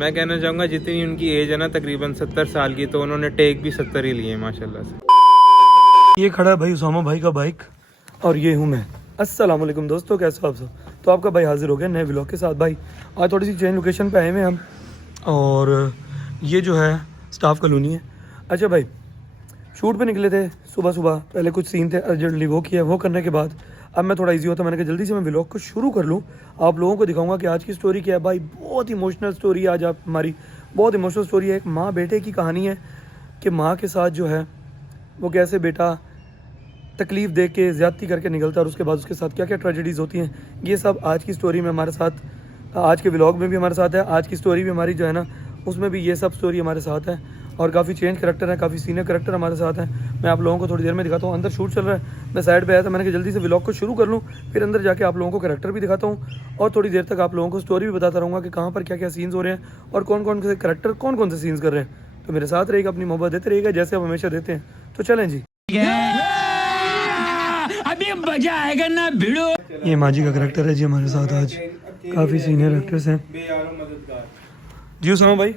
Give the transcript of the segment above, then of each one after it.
मैं कहना चाहूँगा जितनी उनकी एज है ना तकरीबन 70 साल की, तो उन्होंने टेक भी 70 ही लिए माशाल्लाह से। ये खड़ा है भाई उसामा भाई का बाइक और ये हूँ मैं। अस्सलाम वालेकुम दोस्तों, कैसे हो आप सब? तो आपका भाई हाजिर हो गया नए व्लॉग के साथ। भाई आज थोड़ी सी चेंज लोकेशन पे आए हुए हम, और ये जो है स्टाफ कॉलोनी है। अच्छा भाई, शूट पे निकले थे सुबह सुबह, पहले कुछ सीन थे अर्जेंटली वो किया, वो करने के बाद अब मैं थोड़ा इजी होता, मैंने कहा जल्दी से मैं व्लॉग को शुरू कर लूँ, आप लोगों को दिखाऊंगा कि आज की स्टोरी क्या है। भाई बहुत इमोशनल स्टोरी है आज आप हमारी, बहुत इमोशनल स्टोरी है। एक माँ बेटे की कहानी है कि माँ के साथ जो है वो कैसे बेटा तकलीफ़ दे के ज़्यादती करके निकलता है, और उसके बाद उसके साथ क्या क्या ट्रेजेडीज़ होती हैं, ये सब आज की स्टोरी में हमारे साथ, आज के व्लॉग में भी हमारे साथ है। आज की स्टोरी भी हमारी जो है ना उसमें भी ये सब स्टोरी हमारे साथ है, और काफ़ी चेंज करैक्टर है, काफ़ी सीनियर करैक्टर हमारे साथ हैं। मैं आप लोगों को थोड़ी देर में दिखाता हूँ। अंदर शूट चल रहा है, मैं साइड पे आया था, मैंने कहा जल्दी से व्लॉग को शुरू कर लूँ, फिर अंदर जाके आप लोगों को करैक्टर भी दिखाता हूँ, और थोड़ी देर तक आप लोगों को स्टोरी भी बताता रहूँगा कि कहाँ पर क्या क्या सीन्स हो रहे हैं और कौन कौन से करैक्टर कौन कौन से सीन्स कर रहे हैं। तो मेरे साथ रहेगा, अपनी मोहब्बत देते रहेगा जैसे आप हमेशा देते हैं। तो चलें जी, अभी मजा आएगा ना भिड़ो। ये माजी का करैक्टर है जी हमारे साथ आज, काफ़ी सीनियर एक्टर्स हैं जी। उसामा भाई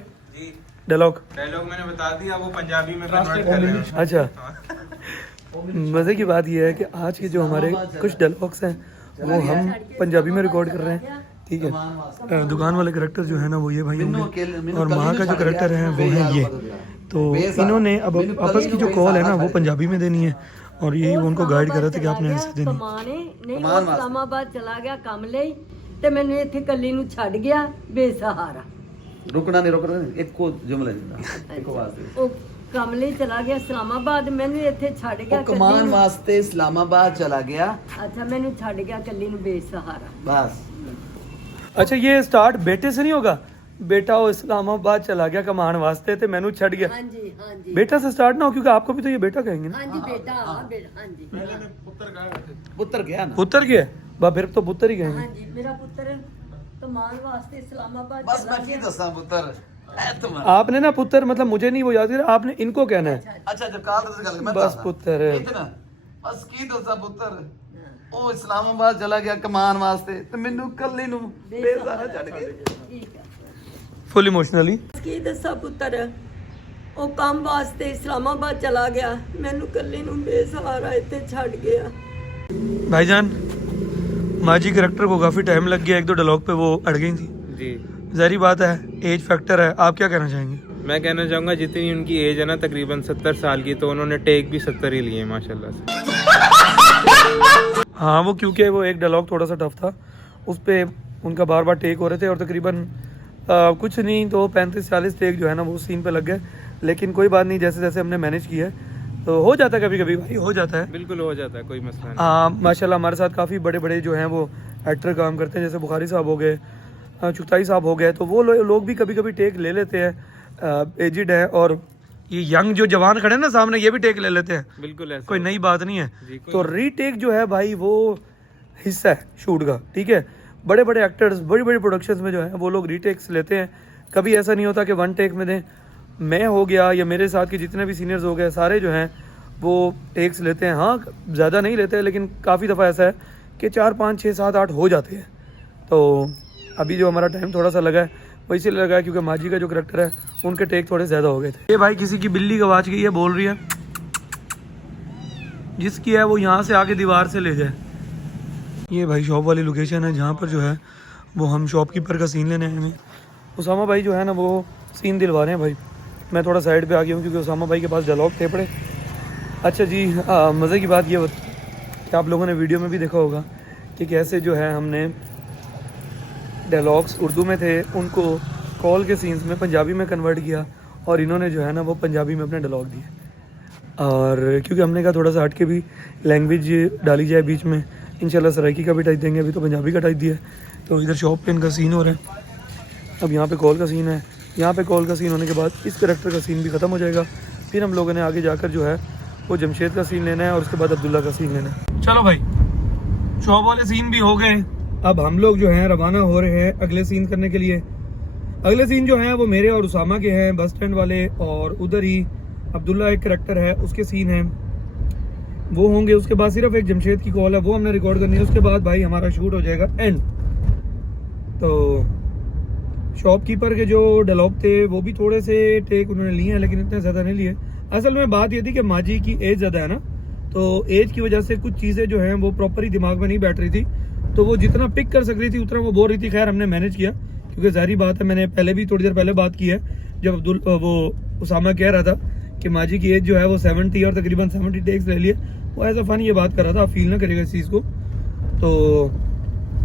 डायलॉग मैंने बता दिया, वो पंजाबी में कन्वर्ट कर रहे हैं। अच्छा, मज़े की बात यह है कि आज के जो हमारे कुछ डायलॉग्स हैं वो हम पंजाबी में रिकॉर्ड कर रहे हैं, ठीक है। दुकान वाले करैक्टर जो है ना वो ये भाई होंगे, और माँ का जो करैक्टर है वो है ये। तो इन्होंने अब आपस की जो कॉल है ना वो पंजाबी में देनी है, और यही वो उनको गाइड कर रहे थे कि आपने ऐसे देनी। नहीं वो इस्लामाबाद चला गया काम ਲਈ ਤੇ ਮੈਨੂੰ ਇੱਥੇ ਕੱਲੀ ਨੂੰ ਛੱਡ ਗਿਆ ਬੇਸਹਾਰਾ। रुकना नहीं रुकना, एक को जुमला जिंदा एक वास्ते ਉਹ ਕੰਮ ਲਈ ਚਲਾ ਗਿਆ ਇਸਲਾਮਾਬਾਦ, ਮੈਨੂੰ ਇੱਥੇ ਛੱਡ ਗਿਆ ਕੱਲੀ कमान ਨੂੰ। वास्ते इस्लामाबाद चला गया ਅੱਛਾ ਮੈਨੂੰ ਛੱਡ ਗਿਆ ਕੱਲੀ ਨੂੰ ਬੇਸਹਾਰਾ। बस। अच्छा, ये स्टार्ट बेटे से नहीं होगा, बेटा वो इस्लामाबाद चला गया कमान वास्ते ते मैनू छड़ गया। ਹਾਂਜੀ ਹਾਂਜੀ बेटा से स्टार्ट ना हो, क्योंकि आपको भी तो ये बेटा कहेंगे ना। ਹਾਂਜੀ ਬੇਟਾ ਹਾਂਜੀ पुत्र गया ना, पुत्र के बा फिर तो पुत्र ही कहेंगे। ਹਾਂਜੀ ਮੇਰਾ ਪੁੱਤਰ ਕਮਾਨ ਵਾਸਤੇ ਇਸਲਾਮਾਬਾਦ बस ਚਲਾ मैं की ਗਿਆ। दसा पुत्र ऐ तुम। आपने ना पुत्र मतलब मुझे नहीं वो याद है, आपने इनको कहना है अच्छा जब काल दस गल मैं बस दसदा। पुत्र। इतना बस की दसा पुत्र ਉਹ ਇਸਲਾਮਾਬਾਦ ਚਲਾ ਗਿਆ ਕਮਾਨ ਵਾਸਤੇ ਤੇ ਮੈਨੂੰ ਕੱਲੀ ਨੂੰ ਬੇਜ਼ਾਰਾ ਛੱਡ ਕੇ। ਠੀਕ ਹੈ, फुल इमोशनली। ਕੀ ਦੱਸਾਂ ਪੁੱਤਰ, ਉਹ ਕੰਮ ਵਾਸਤੇ ਇਸਲਾਮਾਬਾਦ ਚਲਾ ਗਿਆ, ਮੈਨੂੰ ਕੱਲੀ ਨੂੰ ਬੇਸਹਾਰਾ ਇੱਥੇ ਛੱਡ ਗਿਆ। भाईजान माजी करैक्टर को काफ़ी टाइम लग गया, एक दो डायलॉग पे वो अड़ गई थी। जी, ज़ाहिर बात है, एज फैक्टर है। आप क्या कहना चाहेंगे? मैं कहना चाहूँगा जितनी उनकी एज है ना तकरीबन 70 साल की, तो उन्होंने टेक भी 70 ही लिए माशाल्लाह से। हाँ, वो क्योंकि वो एक डायलॉग थोड़ा सा टफ था, उस पर उनका बार बार टेक हो रहे थे, और तकरीबन कुछ नहीं तो 35-40 टेक जो है ना वो सीन पे लग गए। लेकिन कोई बात नहीं, जैसे जैसे हमने मैनेज किया है तो हो जाता है, कभी कभी भाई हो जाता है। बिल्कुल हो जाता है, कोई मसला नहीं। माशाल्लाह हमारे साथ काफ़ी बड़े बड़े जो हैं वो एक्टर काम करते हैं, जैसे बुखारी साहब हो गए, चुगताई साहब हो गए, तो वो लोग भी कभी कभी टेक ले लेते हैं, एजिड है, और ये यंग जो जवान खड़े हैं ना सामने, ये भी टेक ले लेते हैं, बिल्कुल ऐसा कोई नई बात नहीं है। जी, कोई तो रीटेक जो है भाई वो हिस्सा है शूट का, ठीक है। बड़े बड़े एक्टर्स बड़ी बड़ी प्रोडक्शंस में जो है वो लोग रीटेक्स लेते हैं, कभी ऐसा नहीं होता कि वन टेक में दें। मैं हो गया या मेरे साथ के जितने भी सीनियर्स हो गए सारे जो हैं वो टेक्स लेते हैं। हाँ, ज़्यादा नहीं लेते हैं, लेकिन काफ़ी दफ़ा ऐसा है कि 4, 5, 6, 7, 8 हो जाते हैं। तो अभी जो हमारा टाइम थोड़ा सा लगा है वो इसीलिए लगा है क्योंकि माजी का जो करैक्टर है उनके टेक थोड़े ज़्यादा हो गए थे। ये भाई किसी की बिल्ली का आवाज़ गई है, बोल रही है जिसकी है वो यहाँ से आके दीवार से ले जाए। ये भाई शॉप वाली लोकेशन है जहाँ पर जो है वो हम शॉपकीपर का सीन लेने आए हैं। उसामा भाई जो है ना वो सीन दिलवा रहे हैं भाई, मैं थोड़ा साइड पे आ गया हूँ क्योंकि उसामा भाई के पास डायलॉग थे पड़े। अच्छा जी, मज़े की बात ये कि आप लोगों ने वीडियो में भी देखा होगा कि कैसे जो है हमने डायलॉग्स उर्दू में थे उनको कॉल के सीन्स में पंजाबी में कन्वर्ट किया, और इन्होंने जो है ना वो पंजाबी में अपने डायलॉग दिए। और क्योंकि हमने कहा थोड़ा सा हट के भी लैंग्वेज डाली जाए बीच में, इंशाल्लाह सराइकी का भी टाइप देंगे, अभी तो पंजाबी का टाइप दिया है। तो इधर शॉप पे इनका सीन हो रहा है, अब यहाँ पे कॉल का सीन है, यहाँ पे कॉल का सीन होने के बाद इस करैक्टर का सीन भी ख़त्म हो जाएगा। फिर हम लोगों ने आगे जाकर जो है वो जमशेद का सीन लेना है, और उसके बाद अब्दुल्ला का सीन लेना है। चलो भाई, शॉप वाले सीन भी हो गए, अब हम लोग जो हैं रवाना हो रहे हैं अगले सीन करने के लिए। अगले सीन जो हैं वो मेरे और उसामा के हैं, बस स्टैंड वाले, और उधर ही अब्दुल्ला एक करैक्टर है उसके सीन हैं वो होंगे। उसके बाद सिर्फ एक जमशेद की कॉल है वो हमने रिकॉर्ड करनी है, उसके बाद भाई हमारा शूट हो जाएगा एंड। तो शॉपकीपर के जो डायलॉग थे वो भी थोड़े से टेक उन्होंने लिए हैं, लेकिन इतने ज़्यादा नहीं लिए। असल में बात ये थी कि माजी की एज ज़्यादा है ना, तो एज की वजह से कुछ चीज़ें जो हैं वो प्रॉपर ही दिमाग में नहीं बैठ रही थी, तो वो जितना पिक कर सक रही थी उतना वो बोल रही थी। खैर हमने मैनेज किया, क्योंकि ज़ाहिर बात है, मैंने पहले भी थोड़ी देर पहले बात की है जब वो उसामा कह रहा था कि माजी की एज जो है वो 70 और तकरीबन 70 टेक्स ले लिए। वो ऐसा फन ये बात कर रहा था, आप फील ना करेगा इस चीज़ को। तो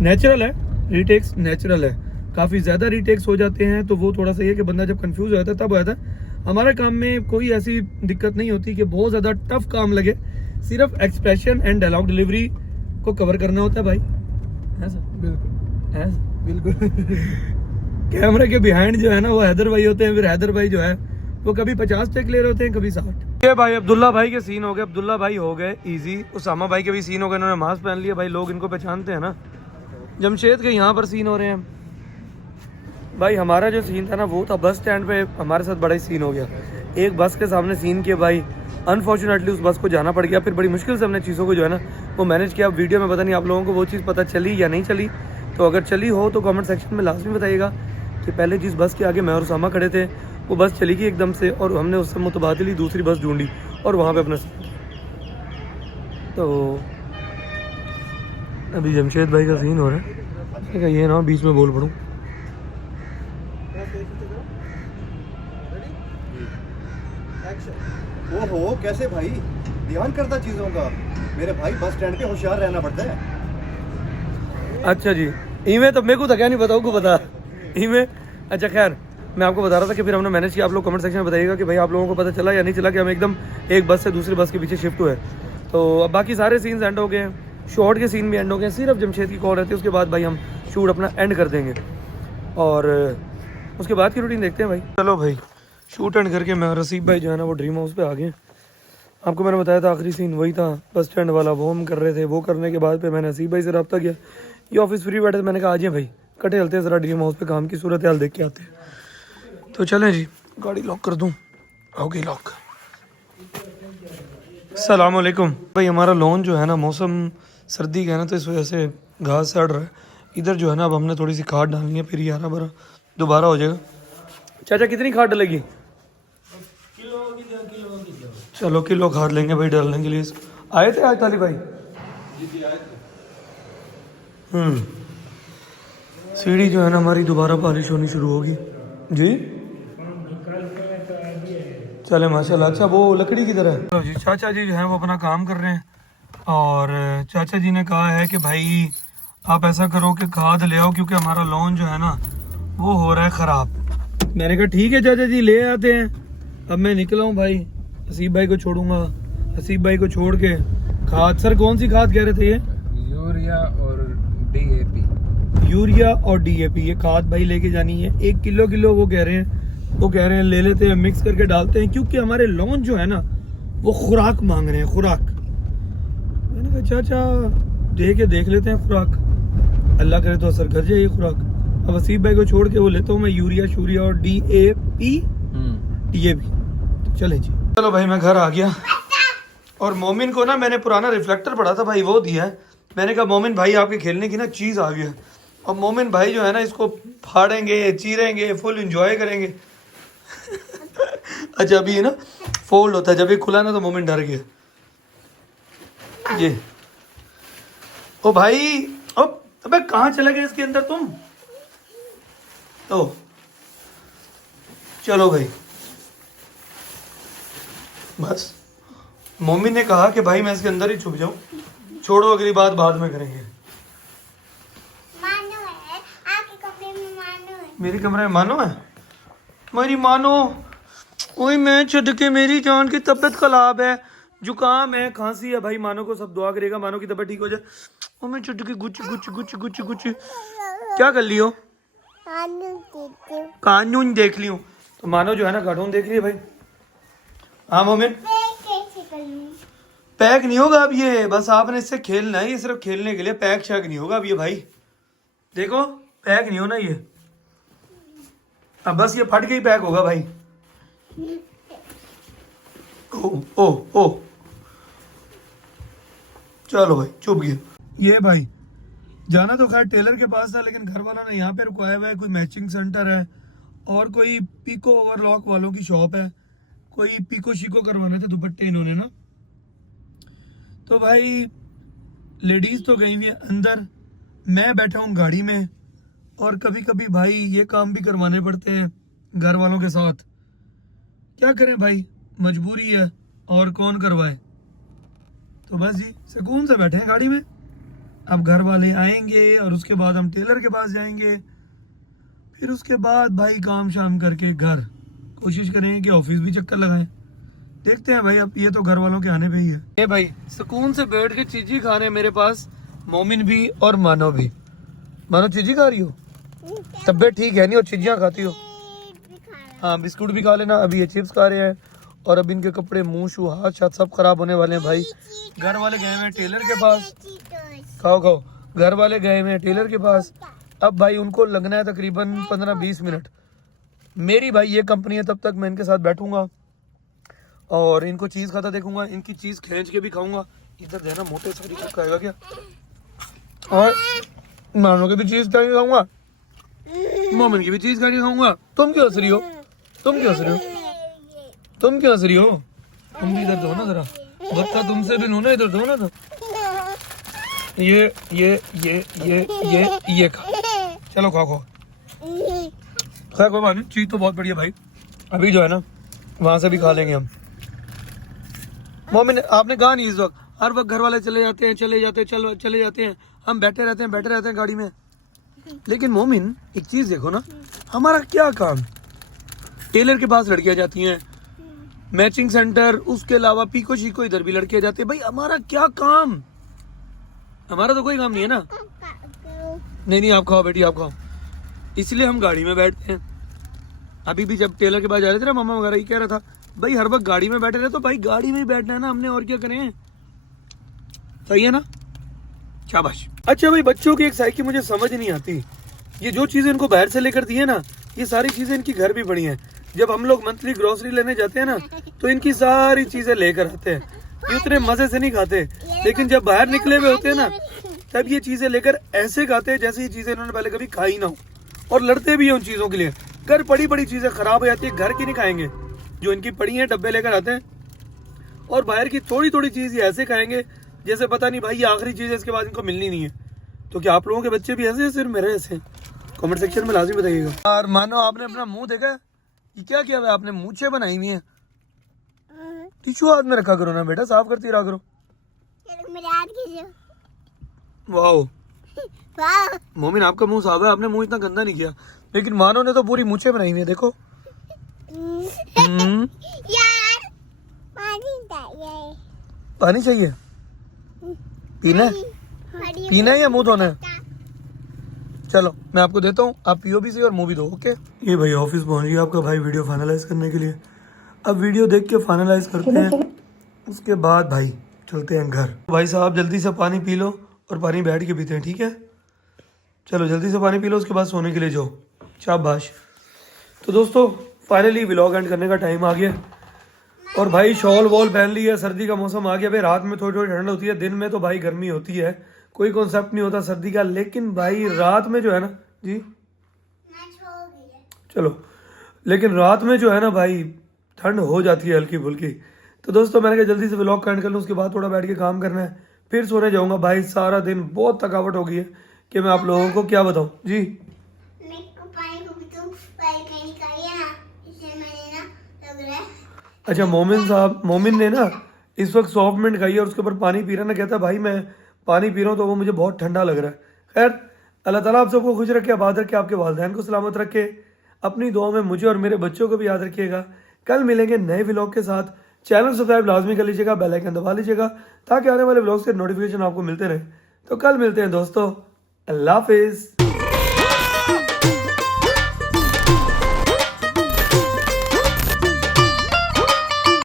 नेचुरल है, रीटेक्स नेचुरल है। काफ़ी ज़्यादा रीटेक्स हो जाते हैं तो वो थोड़ा सा ये कि बंदा जब कंफ्यूज हो जाता है तब हो जाता है। हमारे काम में कोई ऐसी दिक्कत नहीं होती कि बहुत ज़्यादा टफ काम लगे, सिर्फ एक्सप्रेशन एंड डायलॉग डिलीवरी को कवर करना होता है भाई। ऐसा बिल्कुल ऐसा बिल्कुल। कैमरे के बिहाइंड जो है ना वो हैदर भाई होते हैं। फिर हैदर भाई जो है वो कभी 50 टेक ले रहे होते हैं, कभी 60। ये भाई अब्दुल्ला भाई के सीन हो गए, अब्दुल्ला भाई हो गए इजी। उसामा भाई के भी सीन हो गए, इन्होंने मास्क पहन लिया। भाई लोग इनको पहचानते हैं ना। जमशेद के यहाँ पर सीन हो रहे हैं भाई। हमारा जो सीन था ना वो था बस स्टैंड पे, हमारे साथ बड़ा ही सीन हो गया। एक बस के सामने सीन किया भाई, अनफॉर्चुनेटली उस बस को जाना पड़ गया। फिर बड़ी मुश्किल से हमने चीज़ों को जो है ना वो मैनेज किया। वीडियो में पता नहीं आप लोगों को वो चीज़ पता चली या नहीं चली, तो अगर चली हो तो कमेंट सेक्शन में लाजमी बताइएगा कि पहले जिस बस के आगे मैं और उसामा खड़े थे वो बस चली गई एकदम से, और हमने उससे मुतबादली दूसरी बस ढूंढी और वहाँ पे अपना तो अभी जमशेद भाई का सीन हो रहा है। ठीक है, ये ना बीच में बोल पड़ूँ। ओहो कैसे भाई, ध्यान करता चीजों का। मेरे भाई बस स्टैंड पे होशियार रहना पड़ता है। अच्छा जी, इवें तो मेरे को तो क्या नहीं बताओ को बता इवें। अच्छा खैर, मैं आपको बता रहा था कि फिर हमने मैनेज किया। आप लोग कमेंट सेक्शन में बताइएगा कि भाई आप लोगों को पता चला या नहीं चला कि हम एकदम एक बस से दूसरी बस के पीछे शिफ्ट हुए। तो अब बाकी सारे सीन्स एंड हो गए हैं, शॉर्ट के सीन भी एंड हो गए। सिर्फ जमशेद की कॉल रहती है, उसके बाद भाई हम शूट अपना एंड कर देंगे और उसके बाद की रूटीन देखते हैं भाई। चलो भाई, शूट एंड करके मैं और रसीब भाई जो है ना वो ड्रीम हाउस पे आ गए। आपको मैंने बताया था आखिरी सीन वही था, बस स्टैंड वाला, वो हम कर रहे थे। वो करने के बाद पे मैंने रसीब भाई से रब्ता किया। ये ऑफिस फ्री बैठे थे, मैंने कहा आ जाए भाई कटे चलते हैं ज़रा ड्रीम हाउस पे, काम की सूरत हाल देख के आते हैं। तो चलें जी, गाड़ी लॉक कर दूँ। Okay lock. अस्सलाम वालेकुम भाई। हमारा लॉन जो है ना मौसम सर्दी का है ना, तो इस वजह से घास सड़ रहा है इधर जो है ना। अब हमने थोड़ी सी खाद डालनी है, फिर ये हरा भरा दोबारा हो जाएगा। चाचा कितनी खाद डलेगी? चलो किलो खाद लेंगे भाई डालने के लिए। आए थे आज ताली भाई? सीढ़ी जो है ना हमारी दोबारा पॉलिश होनी शुरू होगी जी। चले माशाल्लाह। अच्छा वो लकड़ी की तरह है जी। चाचा जी जो है वो अपना काम कर रहे हैं और चाचा जी ने कहा है कि भाई आप ऐसा करो कि खाद ले आओ, क्योंकि हमारा लॉन जो है ना वो हो रहा है ख़राब। मैंने कहा ठीक है चाचा जी ले आते हैं। अब मैं निकला हूँ भाई, हसीब भाई को छोड़ूंगा। हसीब भाई को छोड़ के खाद, सर कौन सी खाद कह रहे थे? ये यूरिया और DAP। यूरिया और DAP ये खाद भाई लेके जानी है। 1 किलो वो कह रहे हैं ले लेते हैं, मिक्स करके डालते हैं, क्योंकि हमारे लॉन जो है ना वो खुराक मांग रहे हैं, खुराक। मैंने कहा चाचा देख लेते हैं खुराक, अल्लाह करे तो असर कर जाए ये खुराक। अब हसीब भाई को छोड़ के वो लेता हूँ मैं यूरिया शूरिया और DAP। चले जी। चलो भाई मैं घर आ गया और मोमिन को ना मैंने पुराना रिफ्लेक्टर पड़ा था भाई वो दिया है। मैंने कहा मोमिन भाई आपके खेलने की ना चीज़ आ गया। और मोमिन भाई जो है ना इसको फाड़ेंगे, चीरेंगे, फुल एंजॉय करेंगे। अच्छा अभी ये ना फोल्ड होता है, जब ये खुला ना तो मोमिन डर गया। ये ओ भाई, ओ अबे कहाँ चले गए इसके अंदर तुम? तो चलो भाई बस मोमिन ने कहा कि भाई मैं इसके अंदर ही छुप जाऊं, छोड़ो अगली बात बाद में करेंगे। मानो है आपके कमरे में, मानो है मेरे कमरे में मानो है? मेरी मानो ओए मैं छुट के, मेरी जान की तबीयत खराब है, जुकाम है, खांसी है भाई। मानो को सब दुआ करेगा मानो की तबीयत ठीक हो जाए। और मैं छुट के गुच गुच गुच गुच गुच क्या कर लियो? कानून देख लियो। तो मानो जो है ना कार्टून देख लिया भाई। हाँ मोमिन कैसे करूं? पैक नहीं होगा अब ये, बस आपने इससे खेलना है, ये सिर्फ खेलने के लिए, पैक शैक नहीं होगा अब ये भाई। देखो पैक नहीं होना ये, अब बस ये फट के ही पैक होगा भाई। ओ ओ ओ चलो भाई चुप गया। ये भाई जाना तो खैर टेलर के पास था, लेकिन घर वालों ने यहाँ पे रुकवाया हुआ है। कोई मैचिंग सेंटर है और कोई पीको ओवरलॉक वालों की शॉप है, कोई पीको शीको करवाने थे दुपट्टे इन्होंने ना। तो भाई लेडीज तो गई हुई है अंदर, मैं बैठा हूँ गाड़ी में, और कभी कभी भाई ये काम भी करवाने पड़ते हैं घर वालों के साथ। क्या करें भाई, मजबूरी है, और कौन करवाए। तो बस जी सुकून से बैठे हैं गाड़ी में। अब घर वाले आएंगे और उसके बाद हम टेलर के पास जाएंगे, फिर उसके बाद भाई काम शाम करके घर, कोशिश करेंगे कि ऑफिस भी चक्कर लगाएं। देखते हैं भाई, अब ये तो घर वालों के आने पे ही है। ये भाई सुकून से बैठ के चीजी खा रहे हैं मेरे पास, मोमिन भी और मानो भी। मानो चीजी खा रही हो, तबीयत ठीक है नहीं और चीजियाँ खाती हो? हाँ बिस्कुट भी खा लेना। अभी ये चिप्स खा रहे हैं, और अब इनके कपड़े मुंह शू हाथ शाथ सब खराब होने वाले हैं भाई। घर वाले गए हुए हैं टेलर के पास, खाओ खाओ, घर वाले गए हुए हैं टेलर के पास। अब भाई उनको लगना है तकरीबन 15-20 मिनट। मेरी भाई ये कंपनी है, तब तक मैं इनके साथ बैठूंगा और इनको चीज़ खाता देखूंगा, इनकी चीज़ खींच के भी खाऊंगा। इधर देना मोटे सारी कुछ खाएगा क्या, और मानो की भी चीज़ खा के खाऊंगा, मोमिन की भी चीज़ खा के खाऊंगा। तुम क्यों हंस रही हो, तुम क्यों हंस रही हो, तुम क्यों हंस रही हो? तुम भी इधर दो ना जरा, बच्चा तुमसे भी नो ना, इधर दो ना। तो ये खा, चलो खाओ खाओ। खैर कोई बात नहीं, चीज तो बहुत बढ़िया भाई। अभी जो है ना वहां से भी खा लेंगे हम। मोमिन आपने कहा नहीं, इस वक्त हर वक्त घर वाले चले जाते हैं चले जाते हैं, हम बैठे रहते हैं गाड़ी में। लेकिन मोमिन एक चीज देखो ना, हमारा क्या काम। टेलर के पास लड़कियां जाती हैं, मैचिंग सेंटर, उसके अलावा पीको शीको इधर भी लड़कियां जाती है। भाई हमारा क्या काम, हमारा तो कोई काम नहीं है ना। नहीं आप खाओ बेटी, आप खाओ। इसलिए हम गाड़ी में बैठते हैं। अभी भी जब टेलर के पास जा रहे थे ना, मामा वगैरह ये कह रहा था भाई हर वक्त गाड़ी में बैठे रहे, तो भाई गाड़ी में ही बैठना है ना हमने, और क्या करें। सही है ना, शाबाश। अच्छा भाई बच्चों की एक साइकिल मुझे समझ नहीं आती, ये जो चीजें इनको बाहर से लेकर दी है ना, ये सारी चीजें इनकी घर भी पड़ी हैं। जब हम लोग मंथली ग्रोसरी लेने जाते हैं ना, तो इनकी सारी चीजें लेकर आते हैं। ये उतने मजे से नहीं खाते, लेकिन जब बाहर निकले हुए होते हैं ना, तब ये चीजें लेकर ऐसे खाते हैं जैसे ये चीजें इन्होंने पहले कभी खाई ना हो, और लड़ते भी हैं उन चीजों के लिए। घर बड़ी चीजें खराब हो जाती है, घर की नहीं खाएंगे, जो इनकी पड़ी है डब्बे लेकर आते हैं, और बाहर की थोड़ी चीज ये ऐसे खाएंगे जैसे पता नहीं भाई ये आखिरी चीज है, इसके बाद इनको मिलनी नहीं है। तो क्या आप लोगों के बच्चे भी ऐसे हैं, सिर्फ मेरे ऐसे? कमेंट सेक्शन में लाजमी बताइएगा। और मानो आपने अपना मुंह देखा, ये क्या किया हुआ आपने, मूंछें बनाई हुई है। टिश्यू हाथ में रखा करो ना बेटा, साफ करती रहा करो। वाह मोमिन आपका मुंह साफ है, आपने मुंह इतना गंदा नहीं किया। लेकिन मानो ने तो पूरी मूंछें बनाई हुई है, देखो। यार पानी चाहिए, पीना है या मुंह धोना है? चलो मैं आपको देता हूँ, आप पियो भी सही और मुंह भी धो। ओके। ये भाई ऑफिस पहुंच गया आपका भाई वीडियो फाइनलाइज करने के लिए। अब वीडियो देख के फाइनलाइज करते हैं, उसके बाद भाई चलते हैं घर। भाई साहब जल्दी से पानी पी लो, और पानी बैठ के पीते हैं, ठीक है? चलो जल्दी से पानी पी लो, उसके बाद सोने के लिए जाओ। शाबाश। तो दोस्तों फाइनली व्लॉग एंड करने का टाइम आ गया, और भाई शॉल वॉल पहन ली है, सर्दी का मौसम आ गया। भाई रात में थोड़ी ठंड होती है, दिन में तो भाई गर्मी होती है, कोई कॉन्सेप्ट नहीं होता सर्दी का। लेकिन भाई रात में जो है ना जी, चलो, लेकिन रात में जो है ना भाई ठंड हो जाती है हल्की फुल्की। तो दोस्तों मैंने कहा जल्दी से व्लॉग एंड कर लूँ, उसके बाद थोड़ा बैठ के काम करना है, फिर सोने जाऊंगा। भाई सारा दिन बहुत थकावट हो गई है कि मैं आप लोगों को क्या बताऊं जी। अच्छा मोमिन ने ना इस वक्त सॉफ्ट मिंट खाई है और उसके ऊपर पानी पी रहा ना, कहता भाई मैं पानी पी रहा हूँ तो वो मुझे बहुत ठंडा लग रहा है। खैर अल्लाह ताला आप सबको खुश रखे, आबाद रखे, आपके वालिदैन को सलामत रखे, अपनी दुआ में मुझे और मेरे बच्चों को भी याद रखिएगा। कल मिलेंगे नए व्लॉग के साथ। चैनल सब्सक्राइब लाजमी कर लीजिएगा, बेल आइकन दबा लीजिएगा ताकि आने वाले व्लॉग्स के नोटिफिकेशन आपको मिलते रहे। तो कल मिलते हैं दोस्तों, अल्लाह हाफिज़।